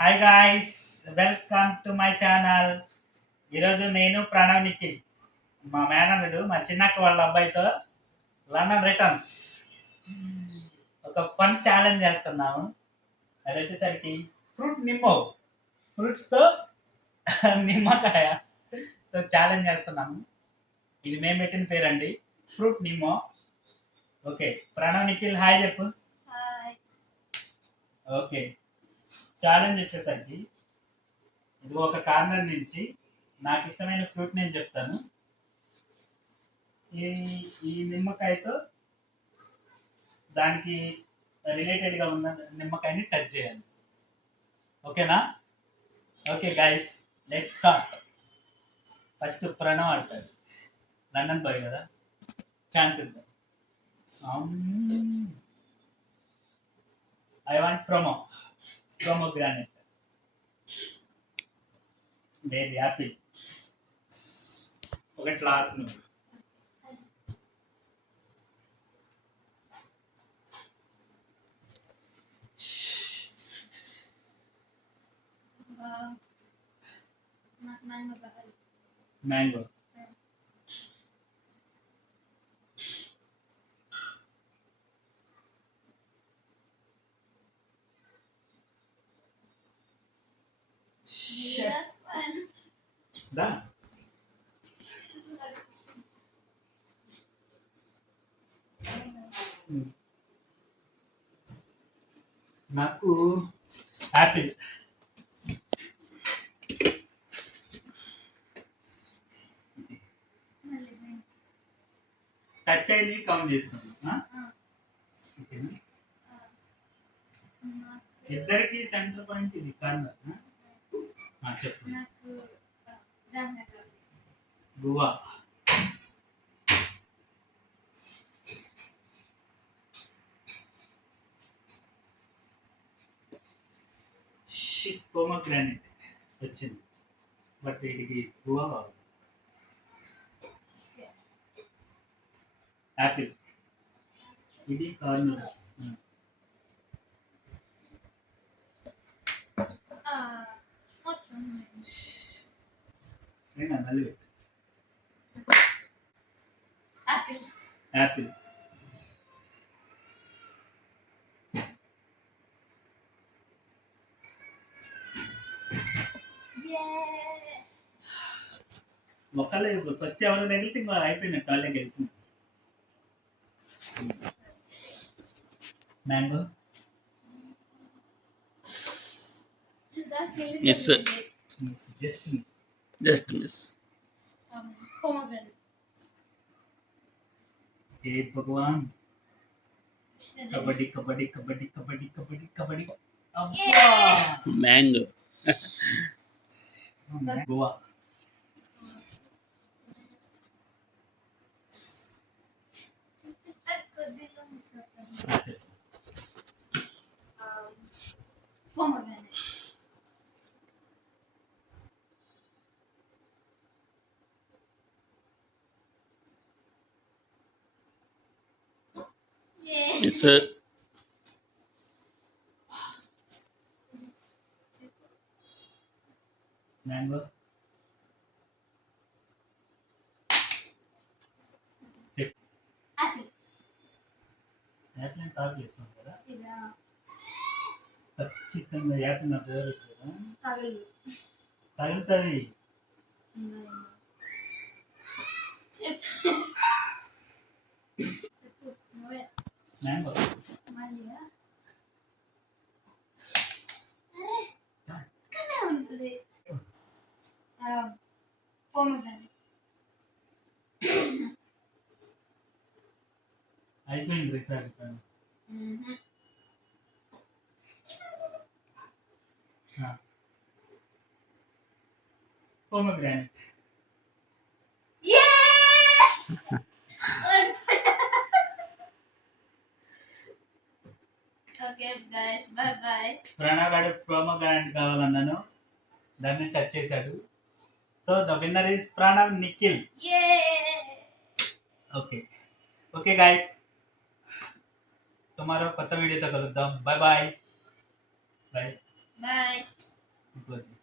Hi guys, welcome to my channel. ఈరోజు నేను ప్రణవ్ నిఖిల్ మా మేనల్లుడు మా చిన్నక్క వాళ్ళ అబ్బాయితో లండన్ రిటర్న్స్ ఒక ఫన్ ఛాలెంజ్ చేస్తున్నాము. అది వచ్చేసరికి ఫ్రూట్ నిమ్మో ఫ్రూట్స్తో నిమ్మకాయతో ఛాలెంజ్ చేస్తున్నాము. ఇది మేము పెట్టిన పేరండి, ఫ్రూట్ నిమ్మో. ఓకే, ప్రణవ్ నిఖిల్ హాయ్ చెప్పు. ఓకే, ఛాలెంజ్ వచ్చేసరికి ఇది ఒక కార్నర్ నుంచి నాకు ఇష్టమైన ఫ్రూట్ నేను చెప్తాను. ఈ ఈ నిమ్మకాయతో దానికి రిలేటెడ్గా ఉన్న నిమ్మకాయని టచ్ చేయాలి. ఓకేనా? Okay guys, let's start. First Pranav ఆడతాడు, లండన్ బాయ్ కదా, ఛాన్స్ ఇద్దాం. I want pomegranate. లేదు, యాపిల్. ఒక క్లాస్ నువ్వు. మ్యాంగో. దా నాకు యాపిల్. టచ్ అయ్యి కౌంట్ చేసుకున్నా. ఇద్దరికి సెంటర్ పాయింట్ ఇది కార్నర్. చెప్పు. గువా. పోమోగ్రానైట్ వచ్చింది, బట్ వీడికి గువా కావాలి. యాపిల్. ఇది కార్నర్. మళ్ళీ యాపిల్. ఒకళ్ళే ఫస్ట్ ఎవరు తగిలితే ఇంకా అయిపోయినట్టు, వాళ్ళే గెలిచింది. మ్యాంగో. మిస్. Just miss. हे भगवान. Kabaddi kabaddi kabaddi kabaddi kabaddi kabaddi. Mango. Goa. Miss. Mango. Apple అని టాక్ చేస్తాం కదా, ఖచ్చితంగా యాపిల్ నా ఫేవరెట్ కదా. తగులుతుంది. మ్యాంగో. అయిపోయింది resort. Pomegranate. Okay guys, bye bye. Pranav గారు పోమోగ్రానైట్ కావాలన్నాను, దాన్ని టచ్ చేశాడు. So the winner is Pranav Nikhil. Okay okay guys, tomorrow కొత్త వీడియోతో కలుద్దాం. Bye bye. Bye bye. ఇంకోటి